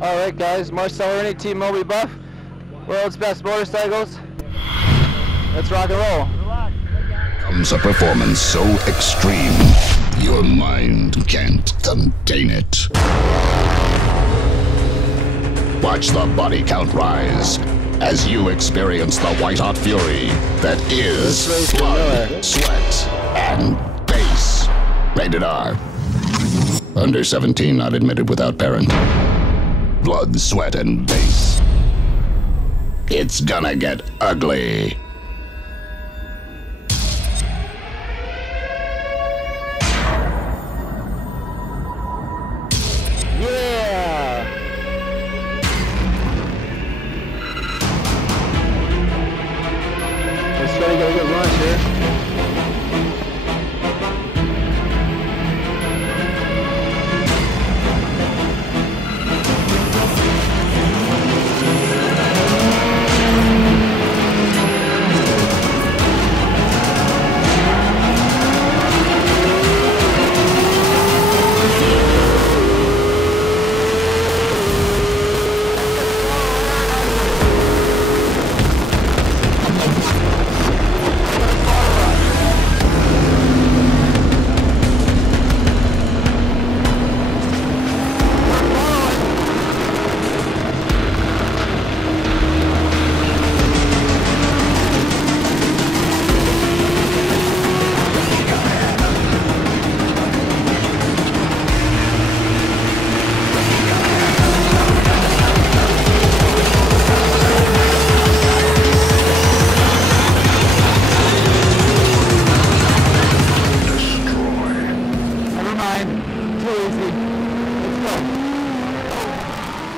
Alright guys, Marcel Irnie, Team Moby Buff, world's best motorcycles. Let's rock and roll. Comes a performance so extreme, your mind can't contain it. Watch the body count rise as you experience the white-hot fury that is blood, sweat, and bass. Rated R. Under 17 not admitted without parent. Blood, sweat, and bass. It's gonna get ugly. Yeah! Let's try to get a good launch here.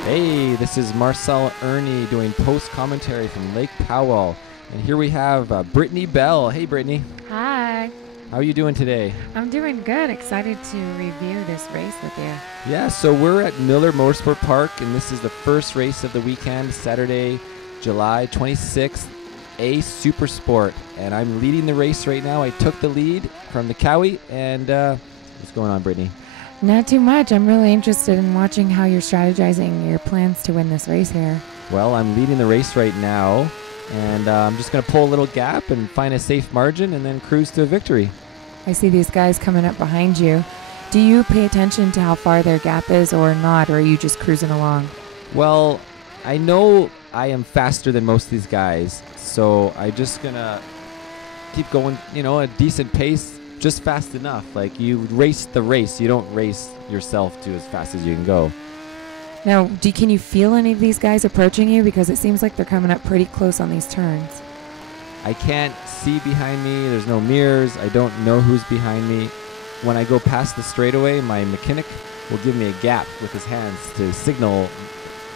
Hey, this is Marcel Irnie doing post-commentary from Lake Powell. And here we have Brittney Bell. Hey, Brittney. Hi. How are you doing today? I'm doing good. Excited to review this race with you. Yeah, so we're at Miller Motorsports Park, and this is the first race of the weekend, Saturday, July 26th, a-supersport. And I'm leading the race right now. I took the lead from the Cowie, and what's going on, Brittney? Not too much. I'm really interested in watching how you're strategizing your plans to win this race here. Well, I'm leading the race right now, and I'm just going to pull a little gap and find a safe margin and then cruise to a victory. I see these guys coming up behind you. Do you pay attention to how far their gap is or not, or are you just cruising along? Well, I know I am faster than most of these guys, so I'm just going to keep going, you know, at a decent pace, just fast enough. Like, you race the race, you don't race yourself to as fast as you can go. Now, can you feel any of these guys approaching you? Because it seems like they're coming up pretty close on these turns. I can't see behind me. There's no mirrors. I don't know who's behind me. When I go past the straightaway, my mechanic will give me a gap with his hands to signal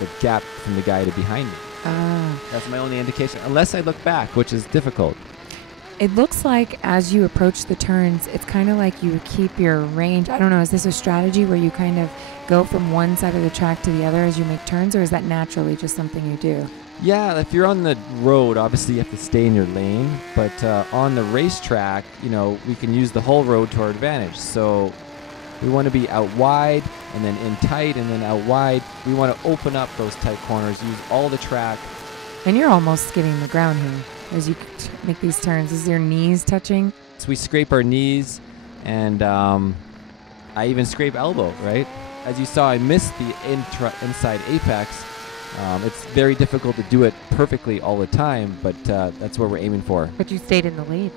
the gap from the guy to behind me. Ah. That's my only indication, unless I look back, which is difficult. It looks like as you approach the turns, it's kind of like you keep your range. I don't know, is this a strategy where you kind of go from one side of the track to the other as you make turns, or is that naturally just something you do? Yeah, if you're on the road, obviously you have to stay in your lane, but on the racetrack, you know, we can use the whole road to our advantage. So we want to be out wide and then in tight and then out wide. We want to open up those tight corners, use all the track. And you're almost skidding the ground here as you make these turns. Is your knees touching? So we scrape our knees, and I even scrape elbow, right? As you saw, I missed the inside apex. It's very difficult to do it perfectly all the time, but that's what we're aiming for. But you stayed in the lead.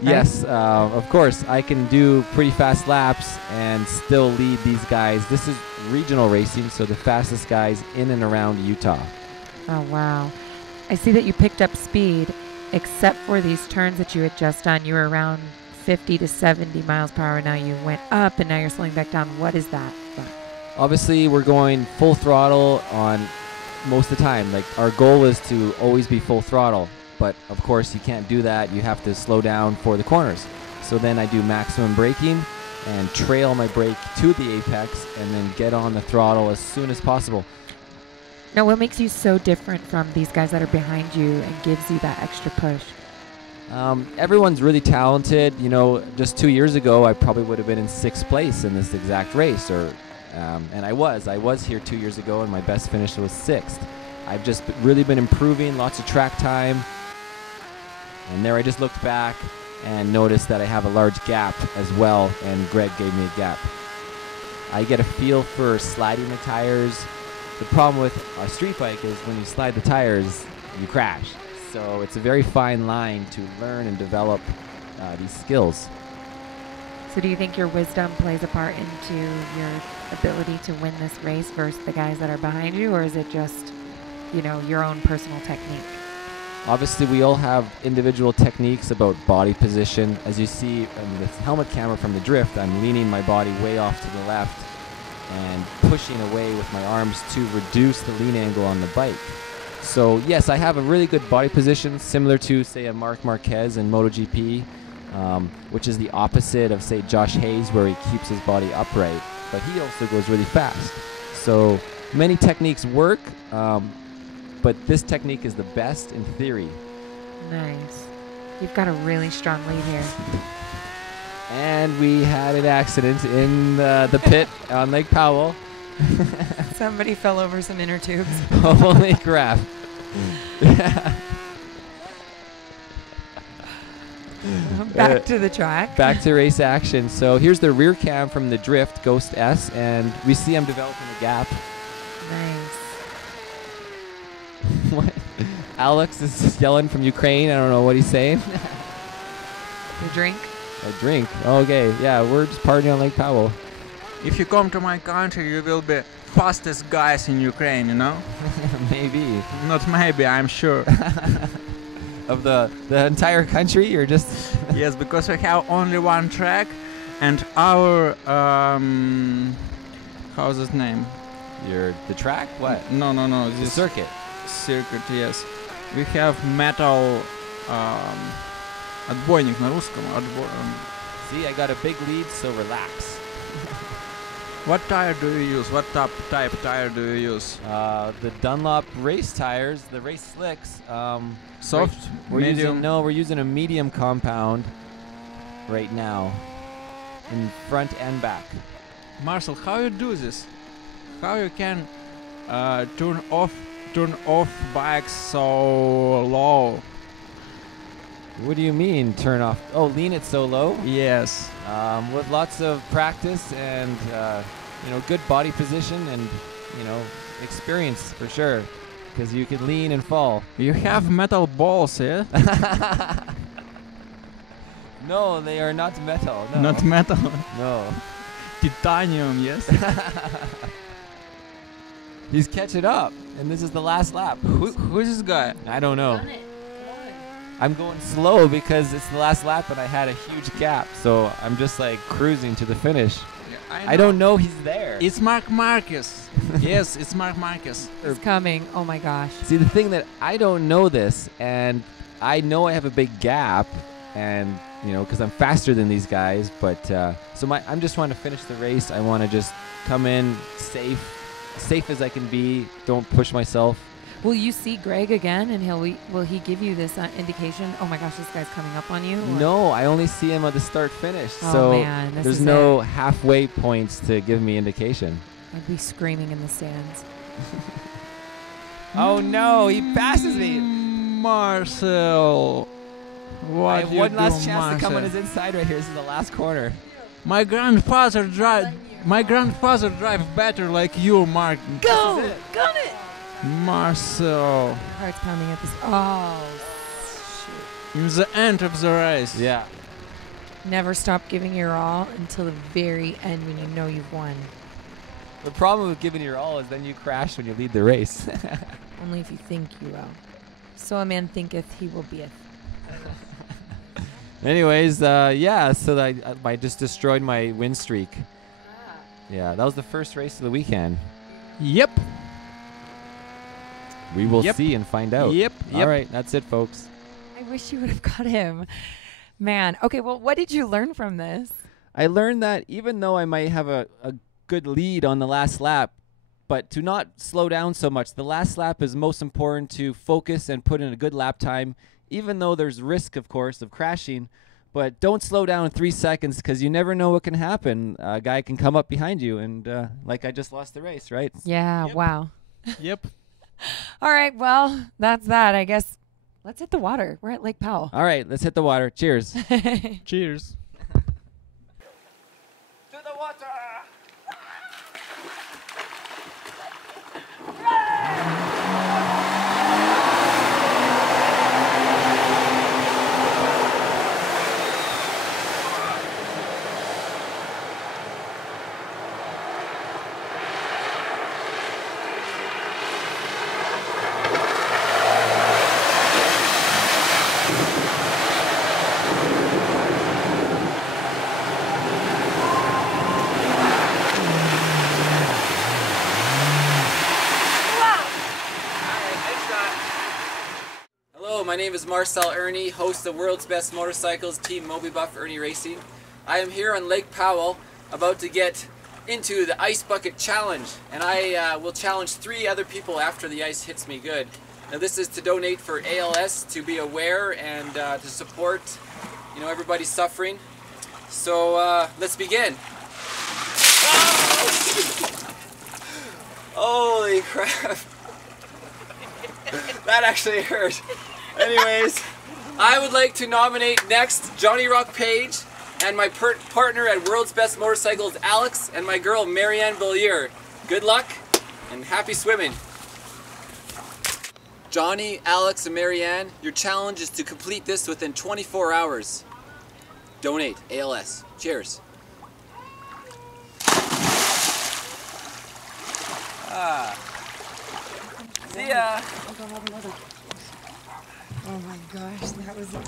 Right? Yes, of course. I can do pretty fast laps and still lead these guys. This is regional racing, so the fastest guys in and around Utah. Oh, wow. I see that you picked up speed, except for these turns that you had just done. You were around 50 to 70 miles per hour. Now you went up, and now you're slowing back down. What is that? Obviously, we're going full throttle on most of the time. Like, our goal is to always be full throttle, but of course you can't do that. You have to slow down for the corners. So then I do maximum braking and trail my brake to the apex and then get on the throttle as soon as possible. Now, what makes you so different from these guys that are behind you and gives you that extra push? Everyone's really talented. You know, just 2 years ago, I probably would have been in 6th place in this exact race, or And I was here 2 years ago, and my best finish was 6th. I've just really been improving, lots of track time. And there I just looked back and noticed that I have a large gap as well, and Greg gave me a gap. I get a feel for sliding the tires. The problem with a street bike is when you slide the tires, you crash. So it's a very fine line to learn and develop these skills. So do you think your wisdom plays a part into your ability to win this race versus the guys that are behind you, or is it just, you know, your own personal technique? Obviously, we all have individual techniques about body position. As you see in this helmet camera from the drift, I'm leaning my body way off to the left and pushing away with my arms to reduce the lean angle on the bike. So yes, I have a really good body position, similar to, say, a Marc Marquez in MotoGP, which is the opposite of, say, Josh Hayes, where he keeps his body upright, but he also goes really fast. So many techniques work, but this technique is the best in theory. Nice. You've got a really strong lead here. And we had an accident in the pit on Lake Powell. Somebody fell over some inner tubes. Holy crap. Back to the track. Back to race action. So here's the rear cam from the drift, Ghost S, and we see I'm developing a gap. Nice. What? Alex is yelling from Ukraine. I don't know what he's saying. A drink? A drink. Okay, yeah, we're just partying on Lake Powell. If you come to my country, you will be fastest guys in Ukraine, you know? Maybe. Not maybe, I'm sure. Of the entire country, or just... Yes, because we have only one track, and our how's his name? The track? What? No. The This circuit. circuit, yes. We have metal отбойник на русском. See, I got a big lead, so relax. What tire do you use? What type tire do you use? The Dunlop race tires, the race slicks. Soft, medium? We're using a medium compound right now, in front and back. Marcel, how you do this? How you can turn off bikes so low? What do you mean, turn off? Oh, lean it so low? Yes. With lots of practice and good body position and experience for sure, because you can lean and fall. You have metal balls, yeah? No, they are not metal. No. Not metal. No. Titanium, yes. He's catching up, and this is the last lap. Who is this guy? I don't know. I'm going slow because it's the last lap and I had a huge gap, so I'm just like cruising to the finish. Yeah, I don't know he's there. It's Marc Marquez. Yes, it's Marc Marquez. It's coming. Oh my gosh. See, the thing that I don't know this, and I know I have a big gap, and because I'm faster than these guys, but I'm just trying to finish the race. I want to just come in safe as I can be. Don't push myself. Will you see Greg again, and will he give you this indication? Oh my gosh, this guy's coming up on you. Or? No, I only see him at the start-finish. Oh so man, there's no halfway points to give me indication. I'd be screaming in the stands. Oh no, he passes me. Marcel, what I have you one last do, chance Marcel? to come on his inside right here. This is the last corner. My grandfather drive better like you, Mark. Go! Got it! Marcel. My heart's pounding at this. Oh, shoot. In the end of the race. Yeah. Never stop giving your all until the very end when you know you've won. The problem with giving your all is then you crash when you lead the race. Only if you think you will. So a man thinketh he will beeth. Anyways, so I just destroyed my win streak. Yeah, that was the first race of the weekend. Yep. We will see and find out. Yep. All right, that's it, folks. I wish you would have got him. Man. Okay, well, what did you learn from this? I learned that even though I might have a good lead on the last lap, but to not slow down so much. The last lap is most important to focus and put in a good lap time, even though there's risk, of course, of crashing. But don't slow down 3 seconds because you never know what can happen. A guy can come up behind you, and like I just lost the race, right? Yeah, Yep. wow. Yep. All right, well, that's that. I guess let's hit the water. We're at Lake Powell. All right, let's hit the water. Cheers. Cheers. To the water! Hello, my name is Marcel Irnie, host of World's Best Motorcycles, Team Mobibuff Irnieracing. I am here on Lake Powell, about to get into the Ice Bucket Challenge, and I will challenge 3 other people after the ice hits me good. Now this is to donate for ALS, to be aware and to support, you know, everybody suffering. So let's begin. Oh! Holy crap! That actually hurt. Anyways, I would like to nominate next Johnny Rock Page and my partner at World's Best Motorcycles, Alex, and my girl, Marianne Bellier. Good luck and happy swimming. Johnny, Alex, and Marianne, your challenge is to complete this within 24 hours. Donate, ALS. Cheers. See ya. Oh my gosh, that was good.